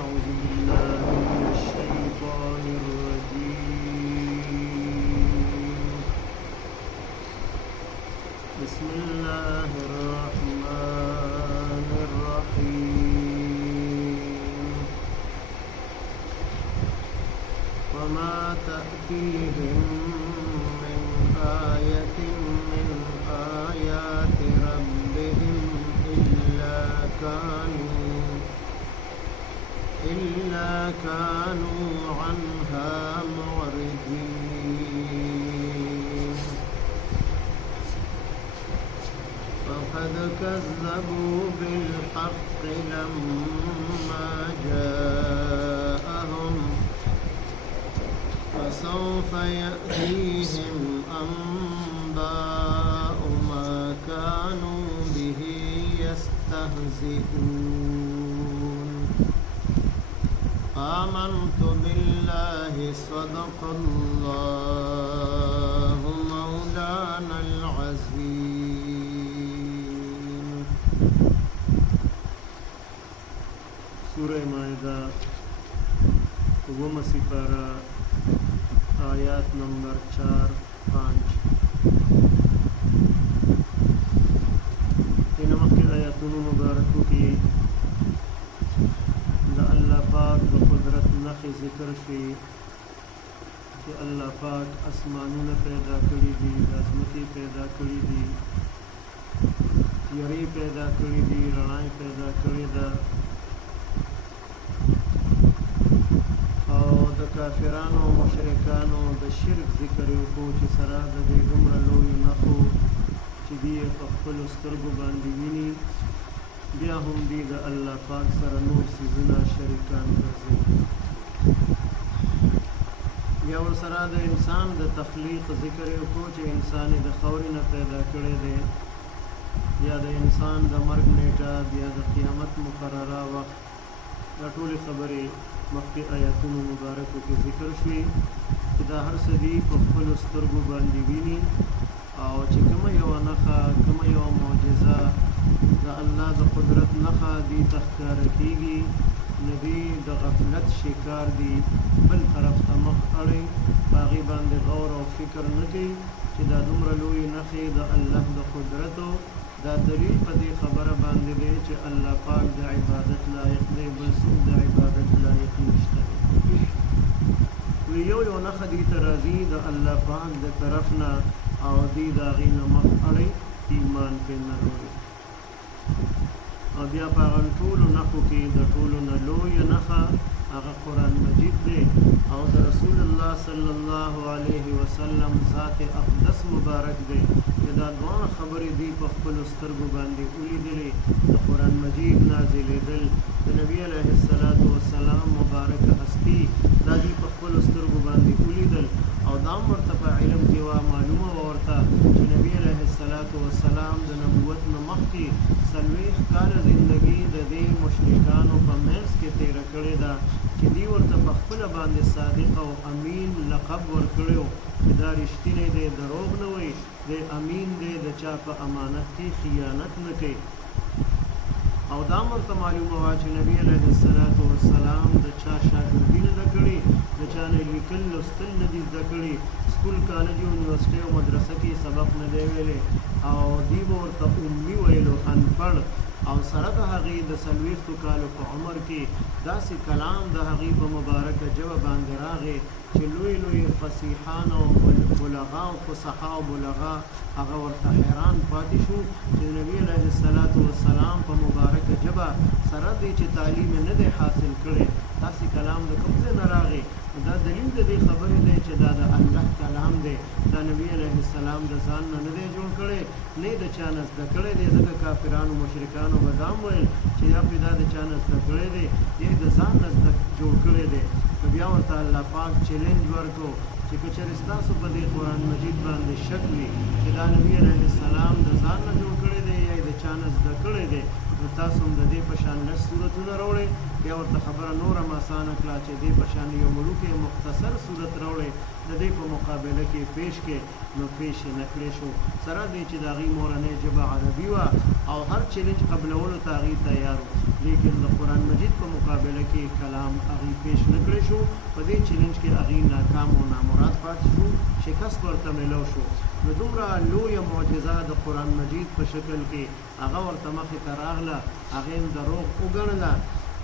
أعوذ بالله من الشيطان الرجيم. بسم الله الرحمن الرحيم. وما تأتيهم من آية من آيات ربهم إلا كانوا عنها معرضين. فقد كذبوا بالحق لما جاءهم فسوف يأتيهم أنباء ما كانوا به يستهزئون. آمنت بالله صدق الله مولانا العظيم. سورة مائدہ وم سپارہ آیات نمبر 4-5. ان مخکې آیاتونو مبارکو کې د الله پاک د قدرت نښې ذکر شوې چې الله پاک اسمانونه پیدا کړي دي، ځمکې پیدا کړي دي، تیارې پیدا کړي دي، رڼا پیدا کړې ده. او د کافرانو او مشرکانو د شرک ذکر یې وکړو چې سره د دې دومره لویو نښو چې دوی یې په خپلو سترګو باندې ویني، بیا هم دوی د الله پاک سره نور څیزونه شریکان ګرځوي. بیا ورسره د انسان د تخلیق ذکر یې وکړو چې انسان یې د خاورې نه پیدا کړی دی، بیا د انسان د مرګ نیټه، بیا د قیامت مقرره وخت. دا ټولې خبرې مخکې آیاتونو مبارکو کې ذکر شوي چې دا هر څه دي په خپلو سترګو باندې ویني، او چې کومه یوه نښه، کومه یوه معجزه د الله د قدرت نښه دي ته ښکاره کېږي، نو دوی د غفلت شکار دي، بل طرف ته مخ اړوي، په هغې باندې غور او فکر نه کوي چې دا دومره لویې نښې د الله د قدرتو دا دلیل په دې خبره باندې دی چې الله پاک د عبادت لایق دی، بل څوک د عبادت لایق نشته. یو یو نښه دې ته راځي د الله پاک د طرف نه، او دوی د هغې نه مخ اړوي، ایمان پرې نه راوړي. او بیا په هغه ټولو نښو کې د ټولو نه لویه نښه هغه قرآن مجید دی، او د رسول الله صلی الله علیه وسلم ذات اقدس مبارک دی چې دا دواړه خبرې دی په خپلو سترګو باندې ولیدلې. د قرآن مجید نازلېدل، د نبي علیه السلام مبارکه هستي دا دی په خپلو سترګو باندې ولیدل، او دا هم ورته په علم کې وه، معلومه وه ورته چې نبي علیه السلام د نبوت نه مخکې 40 کاله زندګي د دې مشرکانو په منځ کې تېره کړې ده چې دوی ورته په خپله باندې صادق او امین لقب ورکړی و چې دا رښتینی دی، دروغ نه وایي، دی امین دی، د چا په امانت کې خیانت نه کوي. او دا ورته معلومه وه چې نبي علیه السلام د چا شاګردي نه ده کړې، د چا نه لیکل لوستل نه دي زده کړي، سکول، کالج، یونیورسټۍ او مدرسه کې سبق نه دی ویلی، او دوی به ورته امي ویلو، انپړ. او سره د هغې د 40 کالو په عمر کې داسې کلام د هغې په مبارکه ژبه باندې راغی چې لوی لوی فصیحان او بلغا او فصحا او بلغا هغه ورته حیران پاتې شو چې نبي علیه السلام په مبارکه ژبه سره دی چې تعلیم نه دی حاصل کړی، داسې کلام د کوم ځای نه راغی. دا دلیل د دې خبرې دی چې دا د الله کلام دی، دا نبي علیه السلام د ځان نه نه دی جوړ کړی، نه د چا نه زده کړی دی. ځکه کافرانو مشرکانو به دا هم ویل چې یا پې دا د چا نه زده کړی دی، یا د ځان نه زده جوړ کړی دی. نو بیا ورته الله پاک چیلنج ورکړو چې که چېرې ستاسو په دې قرآن مجید باندې شک وي چې دا نبي علیه السلام د ځان نه جوړ کړی دی یا یې د چا نه زده کړی دی، نو تاسو هم د دې په شان لږ صورتونه راوړئ. بیا ورته خبره نور هم اسانه کړه چې دې په شان یو ملوکې مختصر صورت راوړئ، د دې په مقابله کې پیش کې، نو پیش یې نه کړی شو. سره دی چې د هغې مورنۍ ژبه عربي وه او هر چیلنج قبلولو ته هغې تیار و. لیکن د قرآن مجید په مقابله کې کلام هغې پیش نه کړی شو. په دې چیلنج کې هغې ناکام او نامراد پاتې شو، شکست ورته میلاو شو. نو دومره لویه معجزه د قرآن مجید په شکل کې هغه ورته مخې ته راغله، هغې هم دروغ وګڼله.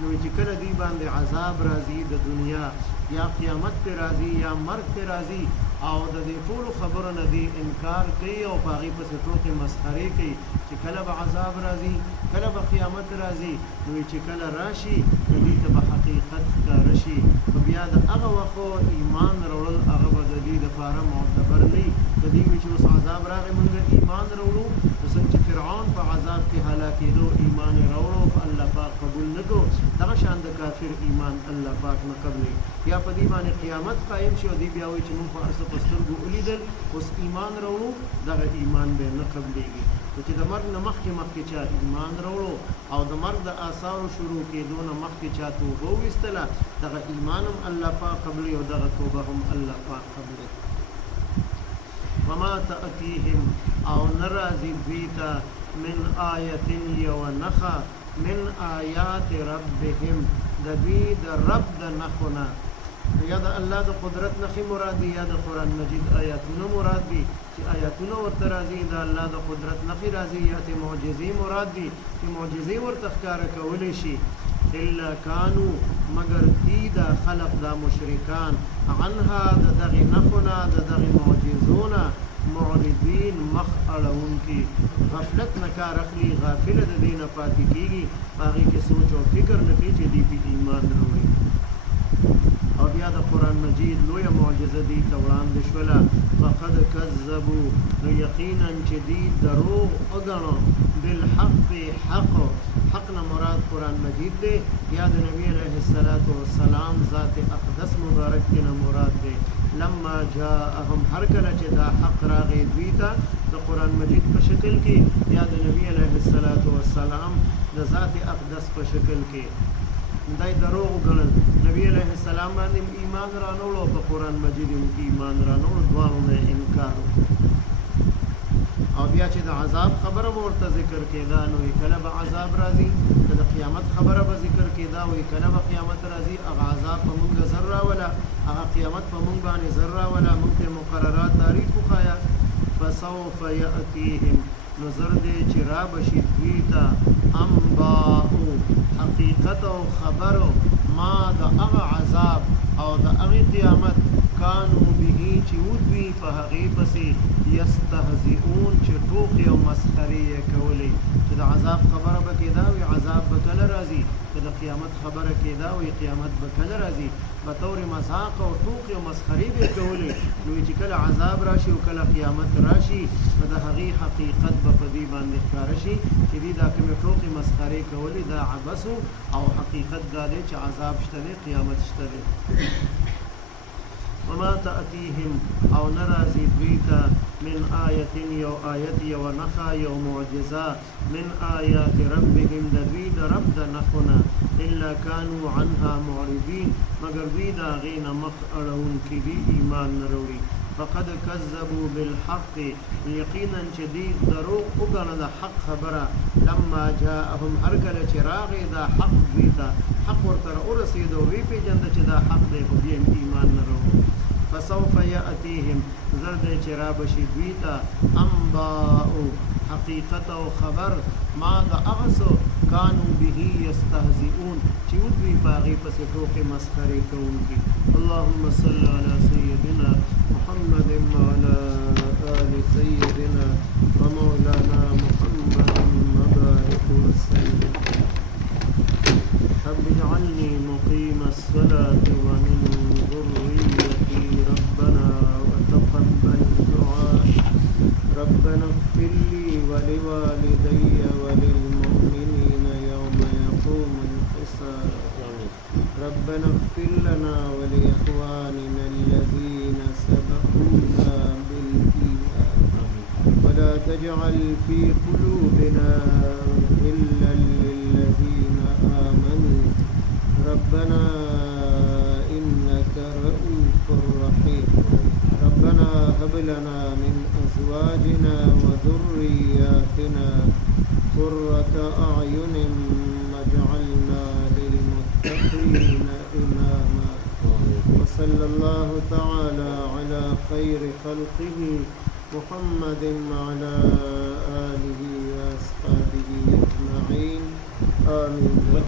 نو چې کله دوی باندې عذاب راځي د دنیا، یا قیامت پې راځي یا مرګ پې راځي، او د دې ټولو خبرو نه دی انکار کوي او په هغې پسې ټوکې مسخرې کوي چې کله به عذاب راځي، کله به قیامت راځي. نو چې کله راشي نو دوی ته به حقیقت ښکاره شي، خو بیا د هغه وخت ایمان راوړل هغه به د دوی دپاره معتبر نه وي. که دوی وایي چې اوس عذاب راغی موږ ایمان راوړو، نو څنګه چې فرعون په عذاب کې هلاکېدو ایمان یې راوړو په الله پاک قبول نه کړو، دغه شان د کافر ایمان الله پاک نه قبلوي. یا په دې باندې قیامت قایم شي او دوی بیا وایي چې موږ خو هر څه په سترګو ولیدل، اوس ایمان راوړو، دغه ایمان به نه قبلېږي. نو چې د مرګ نه مخکې چا ایمان راوړو او د مرګ د آثارو شروع کېدو نه مخکې چا توبه وویستله، دغه ایمان هم الله پاک قبلوي او دغه توبه هم الله پاک قبلوي. وما تأتیهم او نه راځي دوی ته من آیة یوه نښه من آیات ربهم د دوی د رب د نښو نه، یا د الله د قدرت نښې مراد دي یا د قرآن مجید آیاتونه مراد دي. چې آیاتونه ورته راځي د الله د قدرت نښې راځي، یا ته معجزې مراد دي چې معجزې ورته ښکاره کولی شي. الا کانو مگر دی دا خلق دا مشرکان عنها د دغې نښو نه د دغې معجزو نه معرضین مخ اړوونکي، غفلت نه کار اخلي، غافله د دې نه پاتې کېږي، په هغې کې سوچ او فکر نه کوي چې دوی پې ایمان راوړي. او بیا د قرآن مجید لویه معجزه دی ته وړاندې شوله. فقد کذبو نو یقینا چې دوی دروغ وګڼو بالحق حق نه مراد قرآن مجید دی، یا د نبی علیه السلام ذات اقدس مبارک کې نه مراد دی. لما جاءهم هر کله چې دا حق راغی دوی ته د قرآن مجید په شکل کې یا د نبی علیه السلام د ذات اقدس په شکل کې، دای دروغ وګڼل. نبی علیه السلام باندې ایمان رانوړو او په قرآن مجید هم ایمان رانوړو، دواړو نه انکار وکړو. او بیا چې د عذاب خبره به ورته ذکر کېده نو کله به عذاب راځي، که د قیامت خبره به ذکر کېده وایي کله به قیامت راځي، هغه عذاب په موږ زر راوله، هغه قیامت په موږ باندې زر راوله، موږ ته مقررات تاریخ وښایه. فسوف یأتیهم نو زر دی چې را بشي دوی ته انباء حقیقت او خبرو ما د هغه عذاب او د هغې قیامت کانو به چې ودوی په هغې پسې یستهزئون چې ټوکې او مسخرې یې کولې. چې د عذاب خبره به کېده وي عذاب به کله راځي، که د قیامت خبره کېده وي قیامت به کله راځي، په طور مذاق او ټوکې او مسخرې به یې کولې. نو چې کله عذاب راشي او کله قیامت راشي نو د هغې حقیقت به په دې باندې ښکاره شي چې دوی دا کومې ټوکې مسخرې کولې دا عبث او حقیقت دا دی چې عذاب شته دی، قیامت شته دی. وما تأتیهم او نرازی دویتا من آیت یو آیت یو نخا یو معجزه من آیات ربهم دوی د رب د نخونه الا کانوا عنها معرضین مگر دوی دا غین مخ اړون کی دی ایمان نروړي. فقد كذبوا بالحق یقینا چې دی دروغ وګڼه د حق خبره لما جاءهم هر کله چې راغی دا حق دوی ته حق ورته ورسېدو وی پېژنده چې دا حق دی خو بیا ایمان نه راوړي. فسوف یأتیهم زرد چې را بشي دوی ته انباء حقیقت او خبر ما د هغه څه کانوا به یستهزئون چې دوی په هغې پسې ټوکې مسخرې کوونکي. اللهم صل علی سیدنا محمد وعلى آل سيدنا ومولانا محمد وبارك وسلم. رب اجعلني مقيم الصلاة ومن ذريتي ربنا وتقبل دعاء. ربنا اغفر لي ولوالدي وللمؤمنين يوم يقوم الحساب. ربنا اغفر لنا ولإخواننا الذين سبقونا بالإيمان ولا تجعل في قلوبنا غلا للذين آمنوا ربنا إنك رؤوف رحيم. ربنا هب لنا من أزواجنا وذرياتنا قرة أعين واجعلنا للمتقين إماما وصلى الله تعالى على خير خلقه محمد وعلى آله وأصحابه أجمعين آمين.